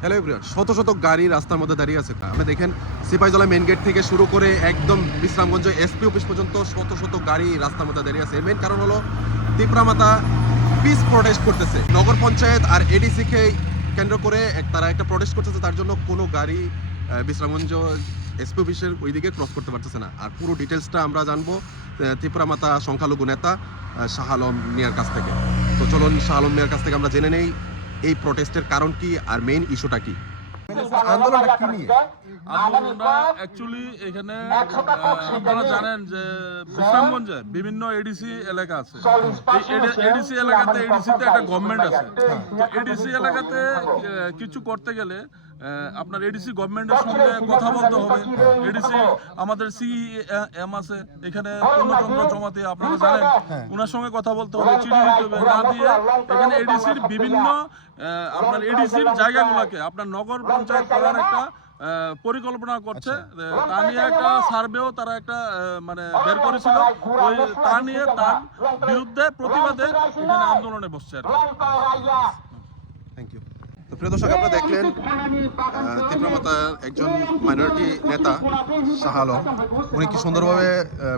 Hello everyone, শত শত গাড়ি রাস্তার মধ্যে দাঁড়িয়ে আছে। আপনি দেখেন সিপাহীজলা মেইন গেট থেকে শুরু করে একদম বিশ্রামগঞ্জ এসপি অফিস পর্যন্ত শত শত গাড়ি রাস্তার মধ্যে দাঁড়িয়ে আছে। এর মেইন কারণ হলো তিপ্রামাতা পিস প্রোটেস্ট করতেছে। নগর পঞ্চায়েত আর এডিসিকে কেন্দ্র করে তারা একটা প্রোটেস্ট করতেছে, তার জন্য কোনো গাড়ি বিশ্রামগঞ্জ এসপি অফিসের ওইদিকে ক্রস করতে পারতেছে না। আর পুরো ডিটেলসটা আমরা জানবো তিপ্রামাতা সংখ্যালঘু নেতা শাহ আলম মিয়ার কাছ থেকে। তো চলুন শাহ আলম মিয়ার কাছ থেকে আমরা জেনে নেই এই প্রোটেস্টের কারণ কি আর মেইন ইস্যুটা কি। আন্দোলনটা কি নিয়ে? আন্দোলনটা অ্যাকচুয়ালি এখানে আপনারা জানেন যে বিশ্রামগঞ্জে বিভিন্ন এডিসি এলাকা আছে। এডিসি এলাকাতে এডিসিতে একটা গভর্নমেন্ট আছে। তো এডিসি এলাকাতে কিছু করতে গেলে আপনার এডিসি গভর্নমেন্টের সঙ্গে কথা বলতে হবে। এডিসি আমাদের সিএম আছে এখানে পূর্ণচন্দ্র জমাতে, আপনারা জানেন, ওনার সঙ্গে কথা বলতে হবে, চিঠি দিতে হবে। না দিয়ে এখানে এডিসির বিভিন্ন আপনার এডিসির জায়গাগুলোকে আপনার নগর পঞ্চায়েত করার একটা পরিকল্পনা করছে। তা নিয়ে একটা সার্ভেও তারা একটা মানে বের করেছিল। ওই তা নিয়ে তার বিরুদ্ধে প্রতিবাদে এখানে আন্দোলনে বসছে আর কি। Thank you. তো প্রিয় দর্শক, আপনারা দেখলেন তিপ্রামাতার একজন মাইনরিটি নেতা শাহ আলম, উনি কি সুন্দরভাবে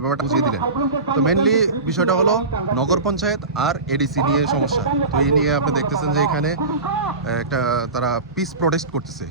ব্যাপারটা বুঝিয়ে দিলেন। তো মেনলি বিষয়টা হলো নগর পঞ্চায়েত আর এডিসি নিয়ে সমস্যা। তো এই নিয়ে আপনি দেখতেছেন যে এখানে একটা তারা পিস প্রোটেস্ট করতেছে।